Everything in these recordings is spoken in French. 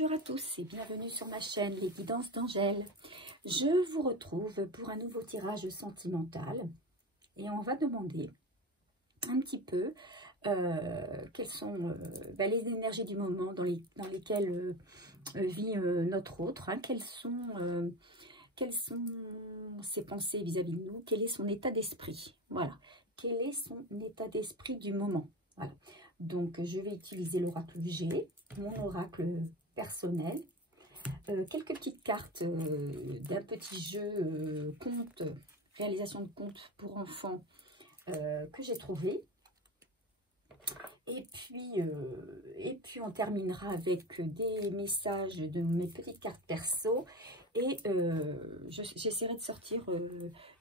Bonjour à tous et bienvenue sur ma chaîne Les Guidances d'Angèle. Je vous retrouve pour un nouveau tirage sentimental et on va demander un petit peu quelles sont les énergies du moment dans lesquelles vit notre autre, hein, quelles sont ses pensées vis-à-vis de nous, quel est son état d'esprit, voilà, quel est son état d'esprit du moment, voilà. Donc je vais utiliser l'oracle que j'ai, mon oracle personnel, quelques petites cartes d'un petit jeu conte, réalisation de conte pour enfants que j'ai trouvé. Et puis on terminera avec des messages de mes petites cartes perso et j'essaierai de sortir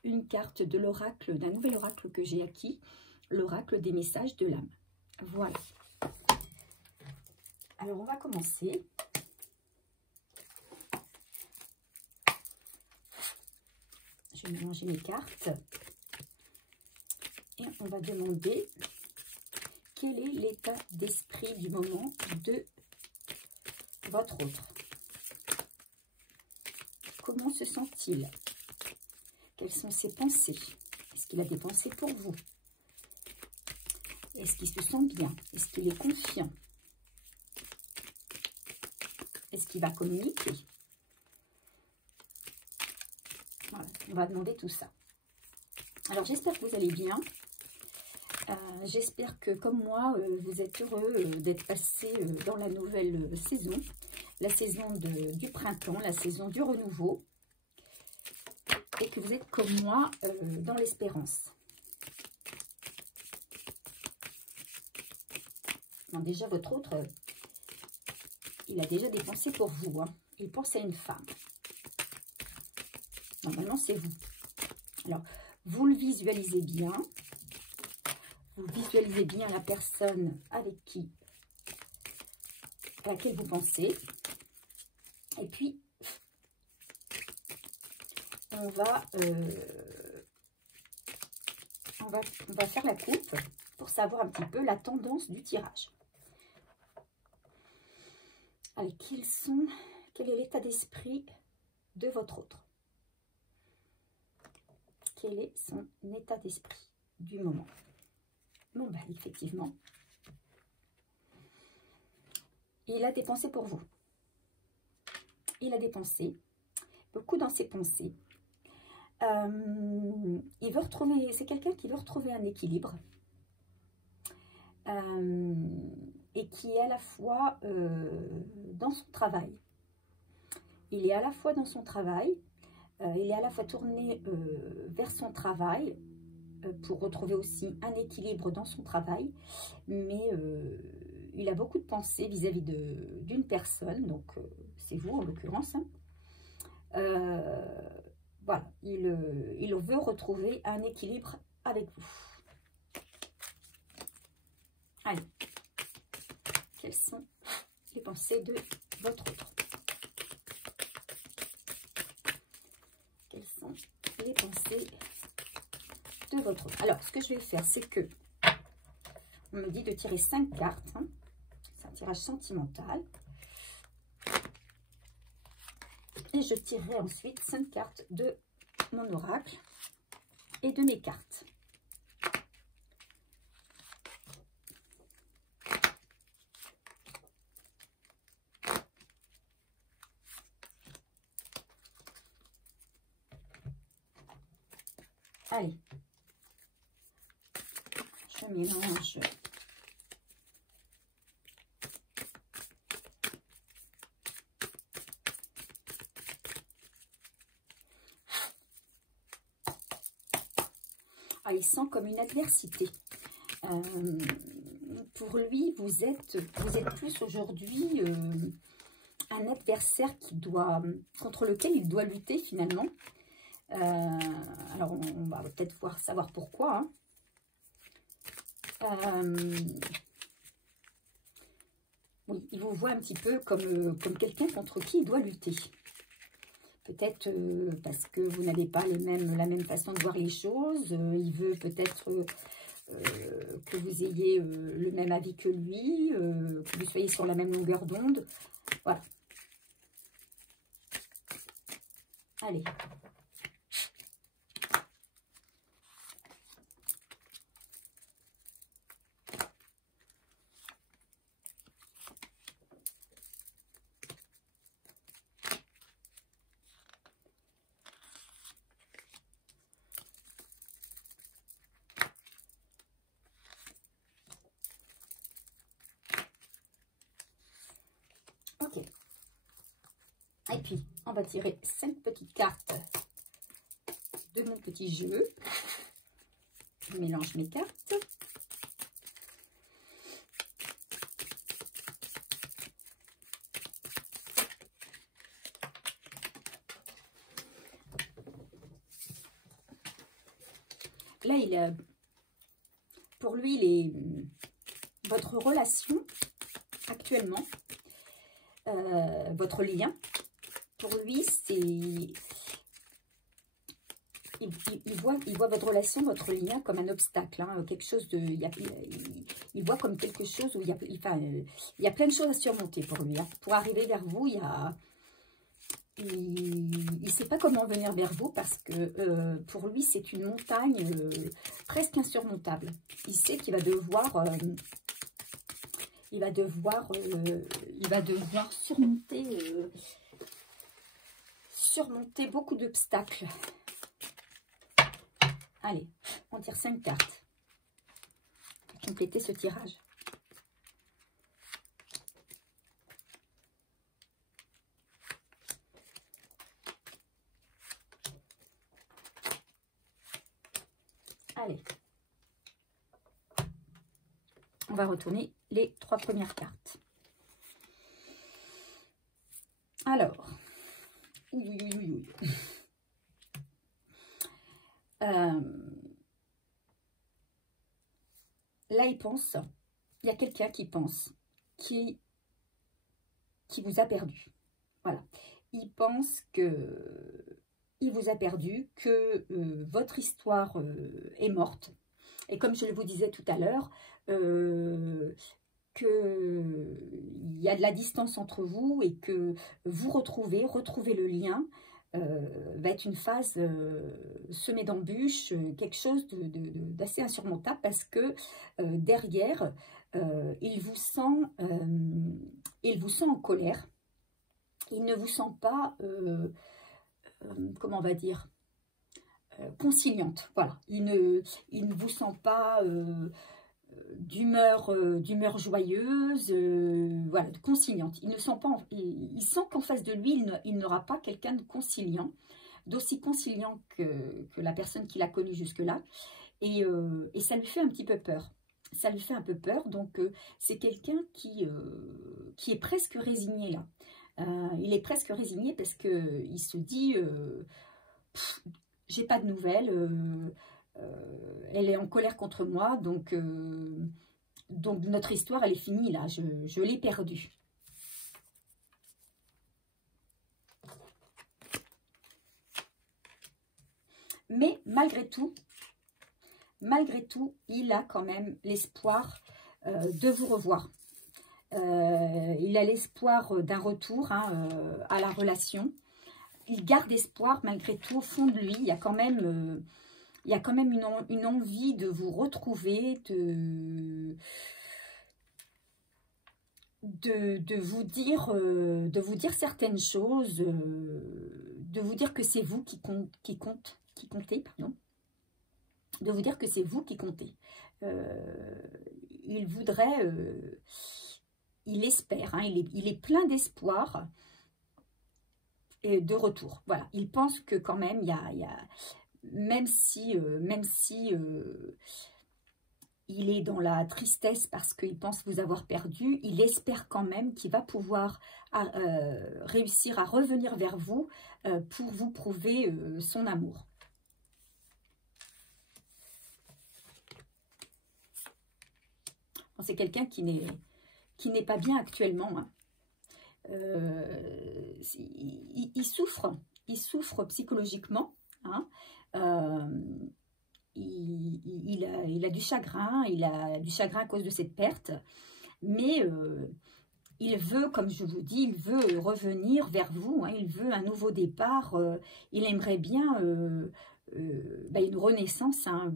une carte de l'oracle, d'un nouvel oracle que j'ai acquis, l'oracle des messages de l'âme. Voilà. Alors on va commencer. Je vais mélanger mes cartes et on va demander quel est l'état d'esprit du moment de votre autre. Comment se sent-il? Quelles sont ses pensées? Est-ce qu'il a des pensées pour vous? Est-ce qu'il se sent bien? Est-ce qu'il est confiant? Est-ce qu'il va communiquer? Voilà, on va demander tout ça. Alors, j'espère que vous allez bien. J'espère que, comme moi, vous êtes heureux d'être passé dans la nouvelle saison. La saison du printemps, la saison du renouveau. Et que vous êtes, comme moi, dans l'espérance. Déjà, votre autre, il a déjà des pensées pour vous. Hein. Il pense à une femme. Normalement, c'est vous. Alors, vous le visualisez bien. Vous visualisez bien la personne à laquelle vous pensez. Et puis, on va faire la coupe pour savoir un petit peu la tendance du tirage. Allez, quel est l'état d'esprit de votre autre? Quel est son état d'esprit du moment? Bon, ben, effectivement, il a des pensées pour vous. Il a des pensées, beaucoup dans ses pensées. Il veut retrouver, c'est quelqu'un qui veut retrouver un équilibre et qui est à la fois dans son travail. Il est à la fois dans son travail, il est à la fois tourné vers son travail pour retrouver aussi un équilibre dans son travail, mais il a beaucoup de pensées vis-à-vis d'une personne, donc c'est vous en l'occurrence. Hein. Voilà, il veut retrouver un équilibre avec vous. Allez, quelles sont les pensées de votre autre? Quelles sont les pensées de votre autre? Alors, ce que je vais faire, c'est que on me dit de tirer 5 cartes. Hein. C'est un tirage sentimental. Et je tirerai ensuite 5 cartes de mon oracle et de mes cartes. Allez, je mélange. Ah, il sent comme une adversité. Pour lui, vous êtes plus aujourd'hui un adversaire contre lequel il doit lutter finalement. Alors, on va peut-être savoir pourquoi. Hein. Oui, il vous voit un petit peu comme quelqu'un contre qui il doit lutter. Peut-être parce que vous n'avez pas la même façon de voir les choses. Il veut peut-être que vous ayez le même avis que lui, que vous soyez sur la même longueur d'onde. Voilà. Allez. Ok. Et puis, on va tirer 5 petites cartes de mon petit jeu. Je mélange mes cartes. Là, pour lui, votre relation actuellement, votre lien, pour lui, c'est... Il voit votre relation, votre lien comme un obstacle, hein, quelque chose de... Il voit comme quelque chose où il y a plein de choses à surmonter pour lui. Hein. Pour arriver vers vous, il ne sait pas comment venir vers vous parce que pour lui, c'est une montagne presque insurmontable. Il sait qu'il va devoir... il va devoir surmonter beaucoup d'obstacles. Allez, on tire 5 cartes pour compléter ce tirage. Allez, on va retourner les 3 premières cartes. Alors, là, il y a quelqu'un qui pense, qui vous a perdu. Voilà. Il pense il vous a perdu, que votre histoire est morte. Et comme je vous disais tout à l'heure, qu'il y a de la distance entre vous et que vous retrouver le lien va être une phase semée d'embûches, quelque chose d'assez insurmontable parce que derrière, il vous sent en colère. Il ne vous sent pas, comment on va dire, conciliante. Voilà, il ne vous sent pas d'humeur joyeuse, voilà, conciliante. Il ne sent pas, il sent qu'en face de lui, il n'aura pas quelqu'un de conciliant, d'aussi conciliant que la personne qu'il a connue jusque-là, et ça lui fait un petit peu peur. Ça lui fait un peu peur, donc c'est quelqu'un qui est presque résigné là. Il est presque résigné parce que il se dit j'ai pas de nouvelles, elle est en colère contre moi, donc notre histoire elle est finie là, je l'ai perdue. Mais malgré tout, il a quand même l'espoir de vous revoir. Il a l'espoir d'un retour à la relation. Il garde espoir malgré tout au fond de lui. Il y a quand même, une envie de vous retrouver, de vous dire certaines choses, de vous dire que c'est vous qui comptez, pardon. De vous dire que c'est vous qui comptez. Il voudrait, il espère, hein, il est plein d'espoir et de retour. Voilà, il pense que quand même, même si il est dans la tristesse parce qu'il pense vous avoir perdu, il espère quand même qu'il va pouvoir réussir à revenir vers vous pour vous prouver son amour. C'est quelqu'un qui n'est pas bien actuellement. Hein. Il souffre psychologiquement. Hein. Il a du chagrin. Il a du chagrin à cause de cette perte. Mais il veut, comme je vous dis, il veut revenir vers vous, hein, il veut un nouveau départ, il aimerait bien une renaissance, hein,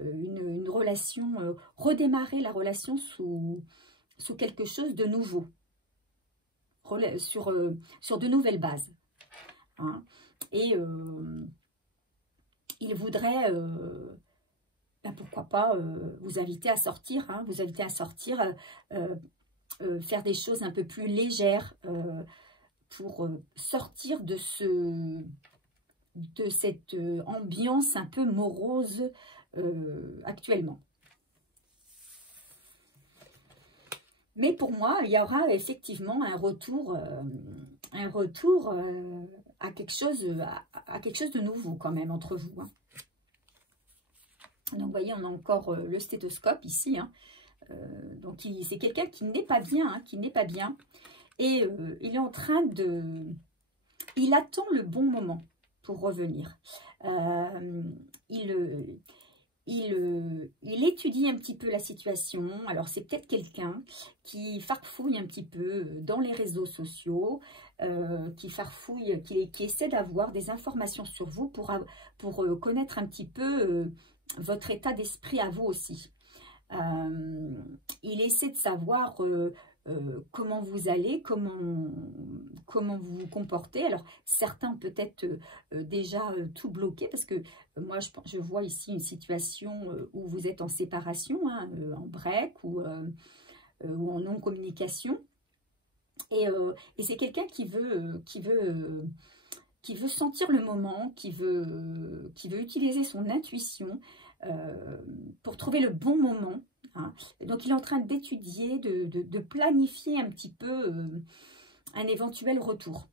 une relation, redémarrer la relation sous quelque chose de nouveau, sur de nouvelles bases. Hein. Et il voudrait, pourquoi pas, vous inviter à sortir, hein, vous inviter à sortir, faire des choses un peu plus légères pour sortir de cette ambiance un peu morose actuellement. Mais pour moi, il y aura effectivement un retour à quelque chose de nouveau quand même entre vous. Hein. Donc, vous voyez, on a encore le stéthoscope ici. Hein. Donc, c'est quelqu'un qui n'est pas bien, hein, qui n'est pas bien. Et il est en train de... Il attend le bon moment pour revenir. Il étudie un petit peu la situation. Alors, c'est peut-être quelqu'un qui farfouille un petit peu dans les réseaux sociaux, qui farfouille, qui essaie d'avoir des informations sur vous pour connaître un petit peu votre état d'esprit à vous aussi. Il essaie de savoir comment vous allez, comment vous vous comportez. Alors, certains ont peut-être déjà tout bloqué, parce que moi, je vois ici une situation où vous êtes en séparation, hein, en break ou en non-communication. Et c'est quelqu'un qui veut sentir le moment, qui veut utiliser son intuition pour trouver le bon moment. Hein. Donc, il est en train d'étudier, de planifier un petit peu un éventuel retour.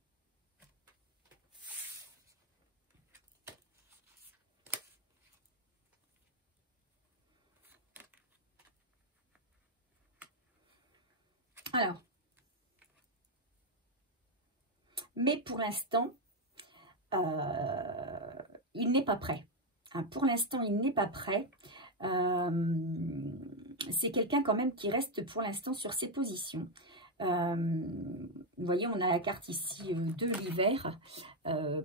Alors, mais pour l'instant, il n'est pas prêt. Hein, pour l'instant, il n'est pas prêt. C'est quelqu'un quand même qui reste pour l'instant sur ses positions. Vous voyez, on a la carte ici de l'hiver.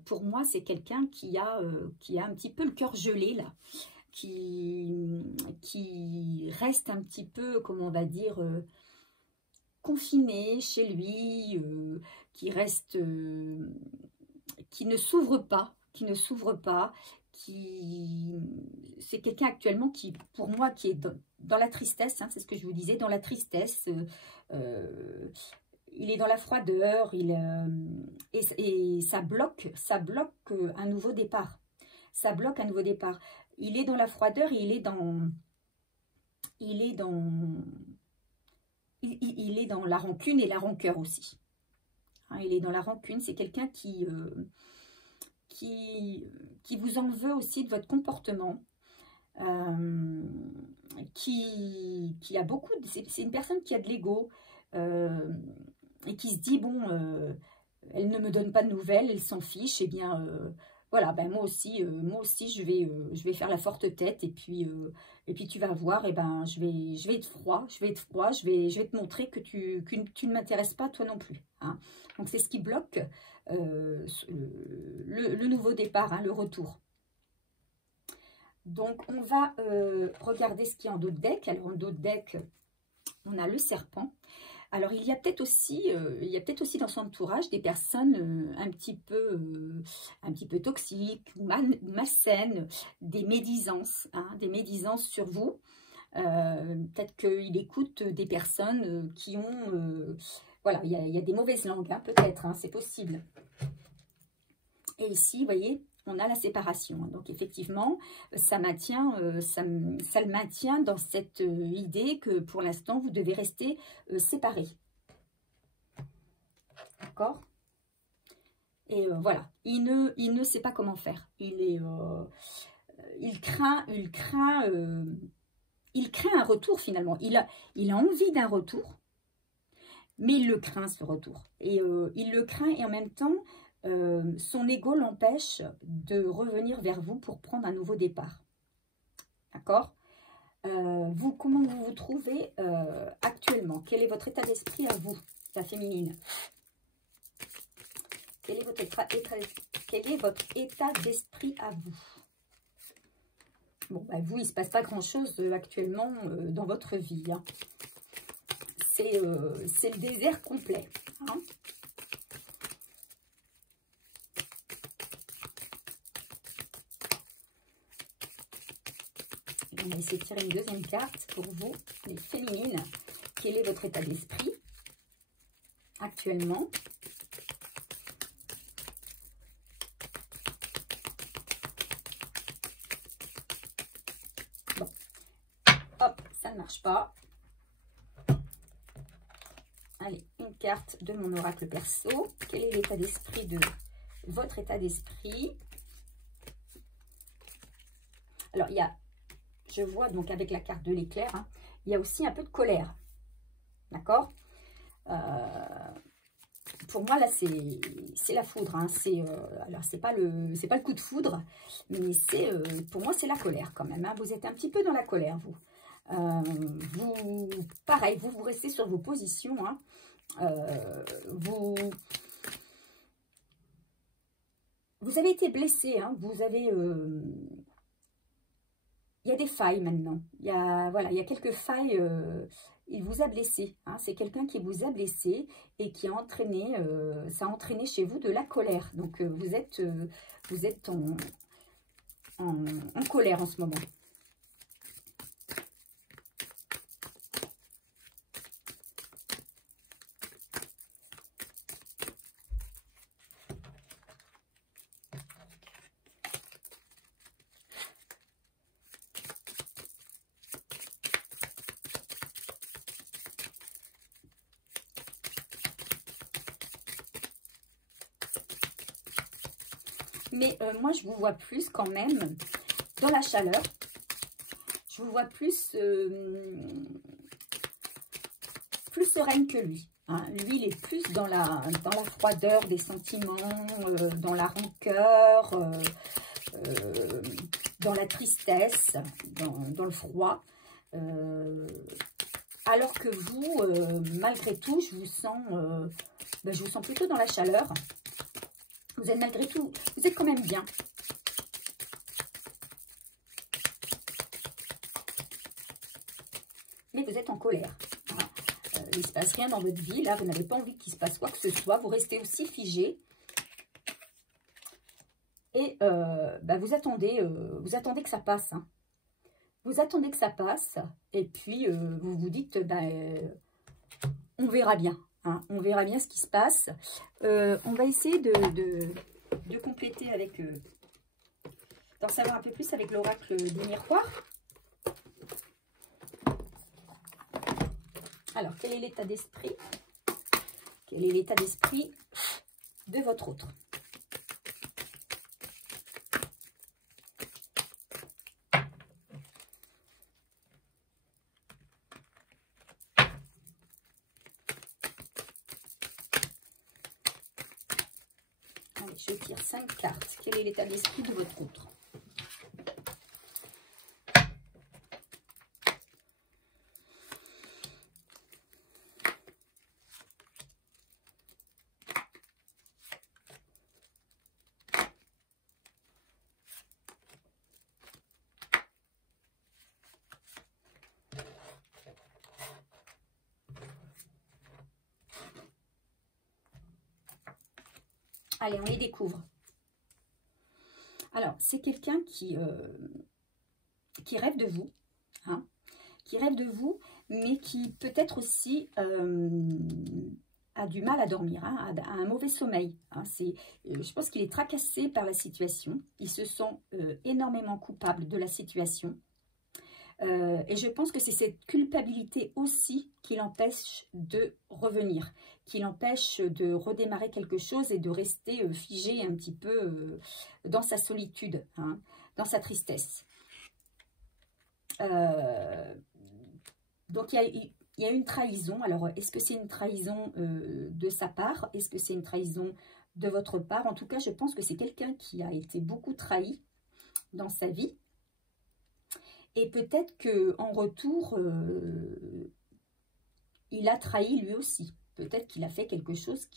Pour moi, c'est quelqu'un qui a un petit peu le cœur gelé là, qui reste un petit peu, comment on va dire, confiné chez lui, qui reste, qui ne s'ouvre pas, c'est quelqu'un actuellement qui, pour moi, qui est dans la tristesse, hein, c'est ce que je vous disais, dans la tristesse, il est dans la froideur, et ça bloque un nouveau départ. Ça bloque un nouveau départ. Il est dans la froideur, et il est dans la rancune et la rancœur aussi. Hein, il est dans la rancune, c'est quelqu'un qui vous en veut aussi de votre comportement, qui a beaucoup, c'est une personne qui a de l'ego, et qui se dit, bon, elle ne me donne pas de nouvelles, elle s'en fiche, et bien, voilà, ben moi aussi je vais faire la forte tête, et puis tu vas voir, et ben je vais être froid, je vais te montrer que tu ne m'intéresses pas toi non plus. Hein. Donc c'est ce qui bloque le nouveau départ, hein, le retour. Donc on va regarder ce qu'il y a en dos de deck. Alors en dos de deck, on a le serpent. Alors, il y a peut-être aussi dans son entourage des personnes un petit peu toxiques, malsaines, des médisances, hein, des médisances sur vous. Peut-être qu'il écoute des personnes qui ont... voilà, il y a des mauvaises langues, hein, peut-être, hein, c'est possible. Et ici, vous voyez, on a la séparation. Donc, effectivement, ça le maintient dans cette idée que, pour l'instant, vous devez rester séparés. D'accord? Et voilà. Il ne sait pas comment faire. Il craint un retour, finalement. Il a envie d'un retour, mais il le craint, ce retour. Et il le craint, et en même temps... son ego l'empêche de revenir vers vous pour prendre un nouveau départ. D'accord? Comment vous vous trouvez actuellement? Quel est votre état d'esprit à vous? ta féminine. Quel est votre état d'esprit à vous? Bon, bah, vous, il ne se passe pas grand-chose actuellement dans votre vie. Hein. C'est le désert complet. Hein. On va essayer de tirer une deuxième carte pour vous, les féminines. Quel est votre état d'esprit actuellement? Bon, hop, ça ne marche pas. Allez, une carte de mon oracle perso. Quel est l'état d'esprit de votre état d'esprit? Alors, il y a, je vois donc avec la carte de l'éclair, hein, il y a aussi un peu de colère. D'accord? Pour moi, là, c'est la foudre. Hein. Alors, c'est pas le coup de foudre, mais pour moi, c'est la colère quand même. Hein. Vous êtes un petit peu dans la colère, vous. Pareil, vous restez sur vos positions. Hein. Vous avez été blessé. Hein. Vous avez... il y a des failles maintenant. Voilà, il y a quelques failles. Il vous a blessé. Hein. C'est quelqu'un qui vous a blessé et qui a entraîné, ça a entraîné chez vous de la colère. Donc, vous êtes en colère en ce moment. Mais moi, je vous vois plus quand même dans la chaleur. Je vous vois plus sereine que lui. Hein. Lui, il est plus dans la froideur des sentiments, dans la rancœur, dans la tristesse, dans le froid. Alors que vous, malgré tout, je vous sens plutôt dans la chaleur. Vous êtes malgré tout, vous êtes quand même bien. Mais vous êtes en colère. Voilà. Il ne se passe rien dans votre vie. Là, vous n'avez pas envie qu'il se passe quoi que ce soit. Vous restez aussi figé. Et vous attendez que ça passe. Hein. Vous attendez que ça passe. Et puis, vous vous dites, on verra bien. Hein, on verra bien ce qui se passe. On va essayer de compléter avec... d'en savoir un peu plus avec l'oracle du miroir. Alors, quel est l'état d'esprit? Quel est l'état d'esprit de votre autre? Je tire 5 cartes. Quel est l'état d'esprit de votre autre? Allez, on les découvre. Alors, c'est quelqu'un qui rêve de vous, hein, qui rêve de vous, mais qui peut-être aussi a du mal à dormir, hein, a un mauvais sommeil. Hein, je pense qu'il est tracassé par la situation. Il se sent énormément coupable de la situation. Et je pense que c'est cette culpabilité aussi qui l'empêche de revenir, qui l'empêche de redémarrer quelque chose et de rester figé un petit peu dans sa solitude, hein, dans sa tristesse. Donc, il y a une trahison. Alors, est-ce que c'est une trahison de sa part? Est-ce que c'est une trahison de votre part? En tout cas, je pense que c'est quelqu'un qui a été beaucoup trahi dans sa vie. Et peut-être qu'en retour, il a trahi lui aussi. peut-être qu'il a fait quelque chose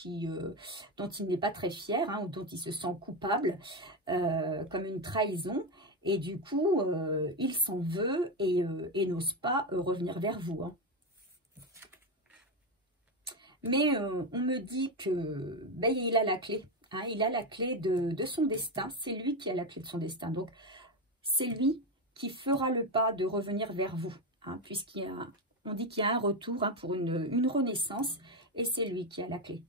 dont il n'est pas très fier, hein, ou dont il se sent coupable, comme une trahison. Et du coup, il s'en veut et n'ose pas revenir vers vous. Hein. Mais on me dit que ben, il a la clé. Hein, il a la clé de son destin. C'est lui qui a la clé de son destin. Donc, c'est lui qui fera le pas de revenir vers vous. Hein, on dit qu'il y a un retour, hein, pour une renaissance. Et c'est lui qui a la clé.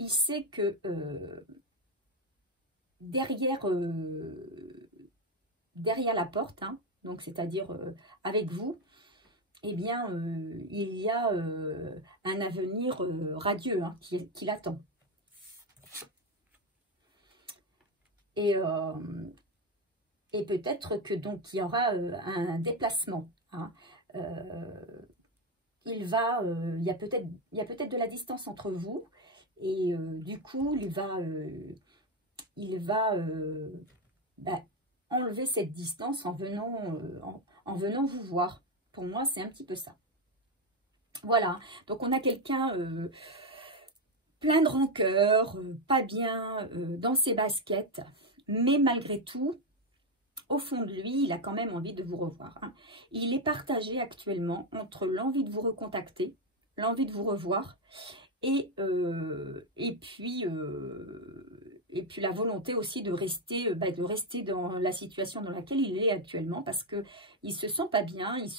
Il sait que derrière la porte, hein, donc c'est-à-dire avec vous, eh bien, il y a un avenir radieux, hein, qui l'attend. Et peut-être que donc il y aura un déplacement. Hein. Il y a peut-être de la distance entre vous, et du coup, il va enlever cette distance en venant vous voir. Pour moi, c'est un petit peu ça. Voilà, donc on a quelqu'un plein de rancœur, pas bien dans ses baskets, mais malgré tout, au fond de lui, il a quand même envie de vous revoir. Hein. Il est partagé actuellement entre l'envie de vous recontacter, l'envie de vous revoir, et puis la volonté aussi de rester dans la situation dans laquelle il est actuellement, parce que il se sent pas bien, il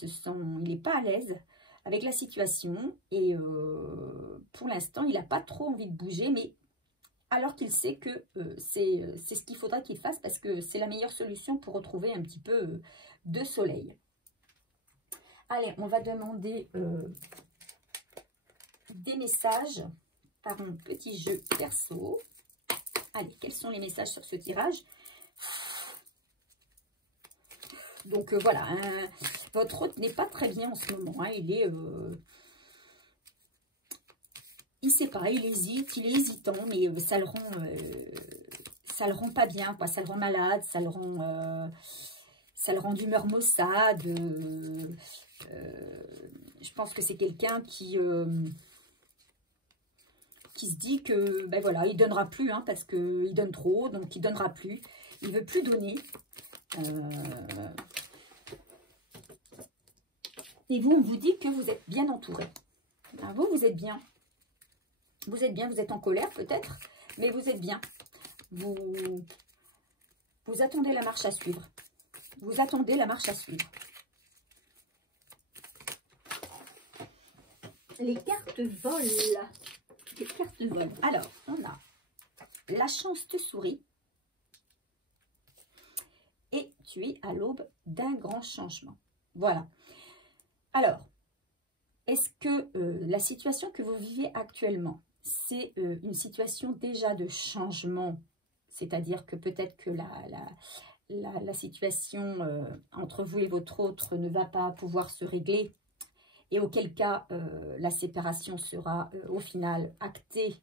n'est pas à l'aise avec la situation, et pour l'instant il n'a pas trop envie de bouger, mais alors qu'il sait que c'est ce qu'il faudra qu'il fasse, parce que c'est la meilleure solution pour retrouver un petit peu de soleil. Allez, on va demander des messages par mon petit jeu perso. Allez, quels sont les messages sur ce tirage? Donc voilà, hein, votre hôte n'est pas très bien en ce moment. Hein, il sait pas, il hésite, il est hésitant, mais ça le rend pas bien, quoi. Ça le rend malade, ça le rend d'humeur maussade. Je pense que c'est quelqu'un qui se dit que ben voilà, il donnera plus, hein, parce qu'il donne trop, donc il donnera plus. Il veut plus donner. Et vous, on vous dit que vous êtes bien entouré. Ben, vous êtes bien. Vous êtes bien, vous êtes en colère peut-être, mais vous êtes bien. Vous attendez la marche à suivre. Vous attendez la marche à suivre. Les cartes volent. Les cartes volent. Alors, on a la chance te sourit. Et tu es à l'aube d'un grand changement. Voilà. Alors, est-ce que la situation que vous vivez actuellement, c'est une situation déjà de changement? C'est-à-dire que peut-être que la situation entre vous et votre autre ne va pas pouvoir se régler, et auquel cas la séparation sera au final actée,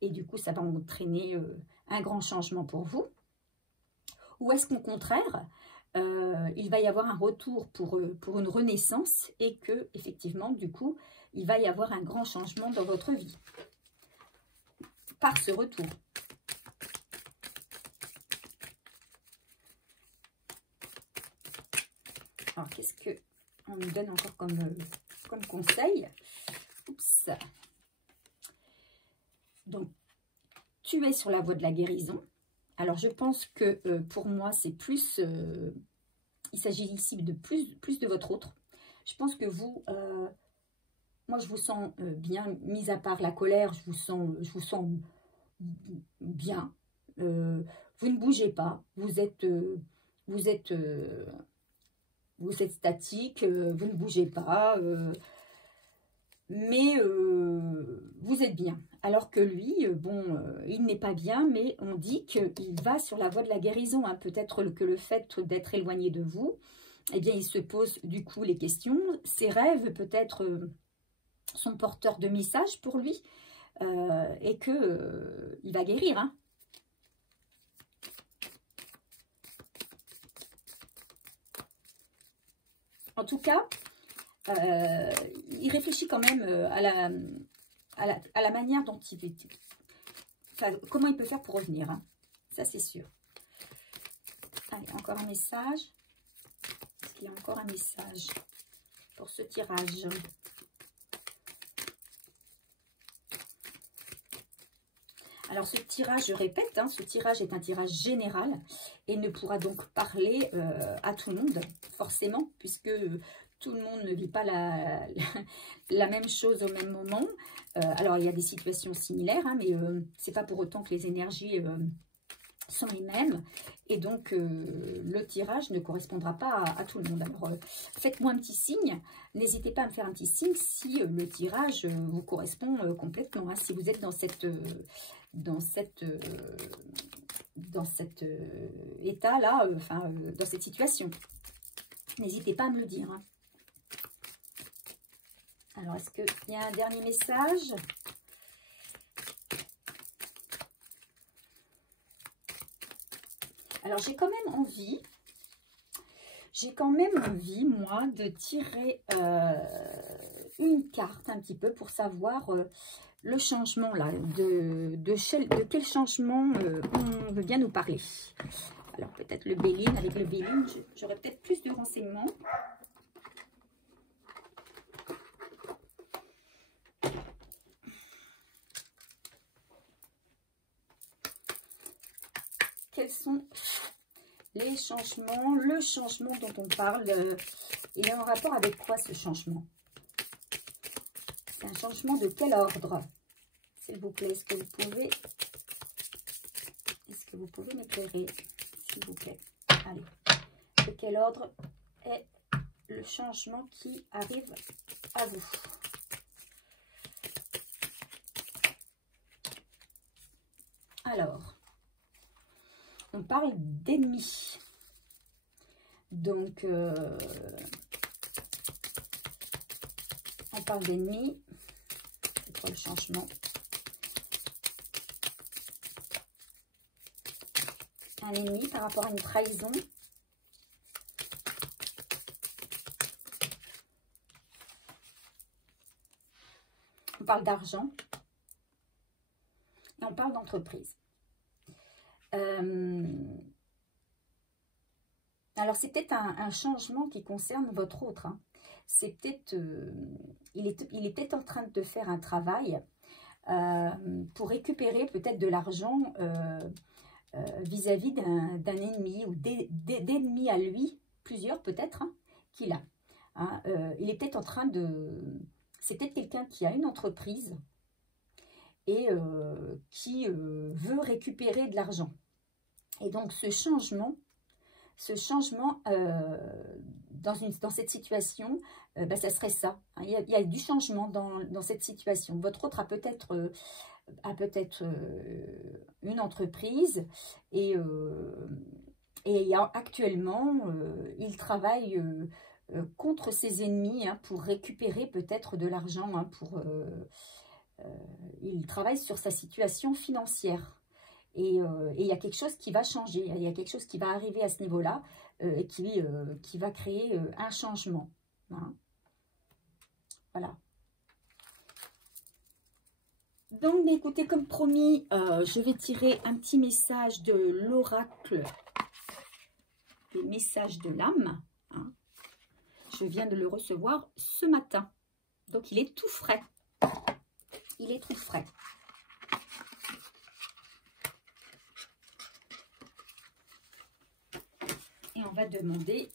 et du coup ça va entraîner un grand changement pour vous. Ou est-ce qu'au contraire, il va y avoir un retour pour une renaissance, et que effectivement du coup il va y avoir un grand changement dans votre vie par ce retour. Alors qu'est-ce que on nous donne encore comme conseil? Oups. Donc tu es sur la voie de la guérison. Alors je pense que pour moi c'est plus, il s'agit ici de plus de votre autre. Je pense que vous, moi je vous sens bien, mis à part la colère, je vous sens bien. Vous ne bougez pas, vous êtes statique, vous ne bougez pas, mais vous êtes bien. Alors que lui, bon, il n'est pas bien, mais on dit qu'il va sur la voie de la guérison. Hein. Peut-être que le fait d'être éloigné de vous, eh bien, il se pose du coup les questions. Ses rêves, peut-être, sont porteurs de messages pour lui, et que il va guérir. Hein. En tout cas, il réfléchit quand même à la manière dont il vit. Enfin, comment il peut faire pour revenir, hein. Ça, c'est sûr. Allez, encore un message. Est-ce qu'il y a encore un message pour ce tirage? Alors, ce tirage, je répète, hein, ce tirage est un tirage général et ne pourra donc parler à tout le monde, forcément, puisque tout le monde ne vit pas la même chose au même moment. Alors, il y a des situations similaires, hein, mais ce n'est pas pour autant que les énergies sont les mêmes. Et donc, le tirage ne correspondra pas à tout le monde. Alors, faites-moi un petit signe. N'hésitez pas à me faire un petit signe si le tirage vous correspond complètement. Hein, si vous êtes dans cet état-là, dans cette situation. N'hésitez pas à me le dire. Hein. Alors, est-ce qu'il y a un dernier message? Alors, j'ai quand même envie, moi, de tirer une carte un petit peu pour savoir le changement, là, de quel changement on veut bien nous parler. Alors, peut-être le Béline, avec le Béline, j'aurai peut-être plus de renseignements. Quels sont les changements, le changement dont on parle, il est en rapport avec quoi ce changement? C'est un changement de quel ordre? S'il vous plaît, est-ce que vous pouvez m'éclairer, s'il vous plaît? Allez, de quel ordre est le changement qui arrive à vous? Alors, on parle d'ennemis. Donc, on parle d'ennemis. C'est quoi le changement? Un ennemi par rapport à une trahison. On parle d'argent. Et on parle d'entreprise. Alors, c'est peut-être un changement qui concerne votre autre. Hein. C'est peut-être, il est peut-être en train de faire un travail pour récupérer peut-être de l'argent vis-à-vis d'un ennemi ou d'ennemis à lui, plusieurs peut-être, hein, qu'il a. Hein. Il est peut-être en train de... C'est peut-être quelqu'un qui a une entreprise et qui veut récupérer de l'argent. Et donc, ce changement dans cette situation, ça serait ça. Hein. Il y a du changement dans cette situation. Votre autre a peut-être une entreprise et actuellement, il travaille contre ses ennemis, hein, pour récupérer peut-être de l'argent. Hein, il travaille sur sa situation financière. Et il y a quelque chose qui va changer, il y a quelque chose qui va arriver à ce niveau-là et qui va créer un changement. Hein. Voilà. Donc, écoutez, comme promis, je vais tirer un petit message de l'oracle, le message de l'âme. Hein. Je viens de le recevoir ce matin. Donc, il est tout frais. Il est tout frais. Et on va demander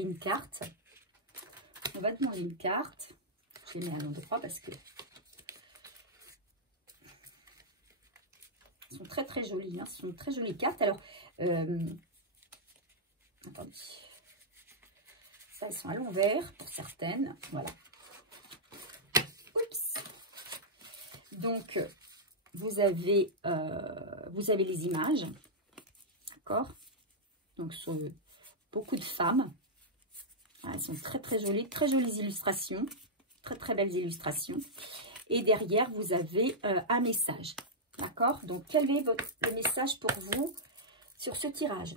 une carte. On va demander une carte. Je les mets à l'endroit parce que elles sont très très jolies. Hein. Ce sont très jolies cartes. Alors, attendez. Ça, elles sont à l'envers pour certaines. Voilà. Oups. Donc, vous avez les images. D'accord? Donc, sur beaucoup de femmes. Elles sont très très jolies illustrations. Très très belles illustrations. Et derrière, vous avez un message. D'accord? Donc, quel est le message pour vous sur ce tirage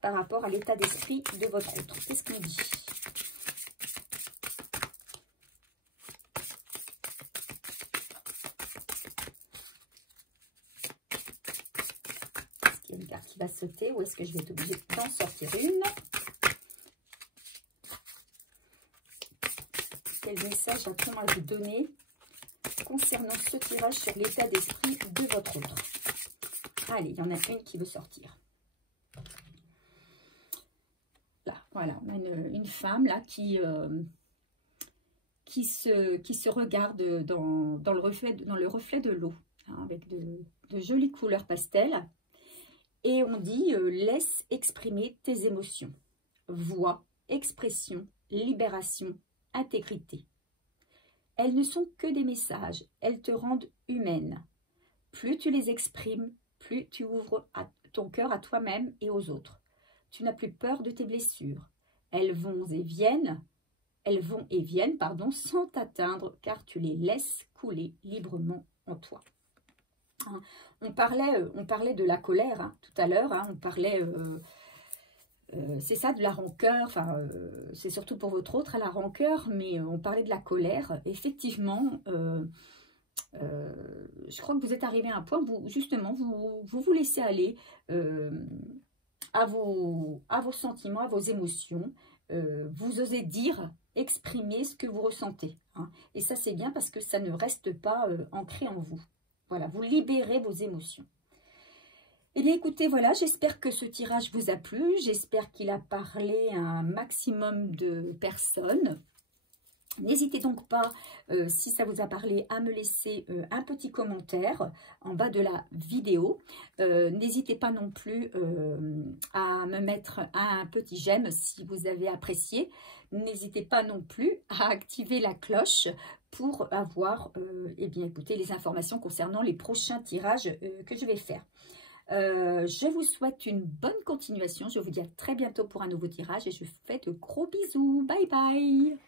par rapport à l'état d'esprit de votre autre? Qu'est-ce qu'on dit? va sauter ou est-ce que je vais être obligée d'en sortir une? Quel message a-t-on à vous donner concernant ce tirage sur l'état d'esprit de votre autre? Allez, il y en a une qui veut sortir. Là, voilà, on a une femme là qui se regarde dans le reflet de l'eau, hein, avec de jolies couleurs pastel. Et on dit laisse exprimer tes émotions. Voix, expression, libération, intégrité. Elles ne sont que des messages, elles te rendent humaine. Plus tu les exprimes, plus tu ouvres ton cœur à toi-même et aux autres. Tu n'as plus peur de tes blessures. Elles vont et viennent, sans t'atteindre, car tu les laisses couler librement en toi. Hein, on parlait de la colère, hein, tout à l'heure, hein, on parlait... c'est ça, de la rancœur, enfin, c'est surtout pour votre autre, à la rancœur, mais on parlait de la colère. Effectivement, je crois que vous êtes arrivé à un point où, justement, vous laissez aller à vos sentiments, à vos émotions. Vous osez dire, exprimer ce que vous ressentez. Hein. Et ça, c'est bien parce que ça ne reste pas ancré en vous. Voilà, vous libérez vos émotions. Eh bien, écoutez, voilà, j'espère que ce tirage vous a plu. J'espère qu'il a parlé à un maximum de personnes. N'hésitez donc pas, si ça vous a parlé, à me laisser un petit commentaire en bas de la vidéo. N'hésitez pas non plus à me mettre un petit j'aime si vous avez apprécié. N'hésitez pas non plus à activer la cloche pour avoir eh bien, écoutez, les informations concernant les prochains tirages que je vais faire. Je vous souhaite une bonne continuation. Je vous dis à très bientôt pour un nouveau tirage et je vous fais de gros bisous. Bye bye.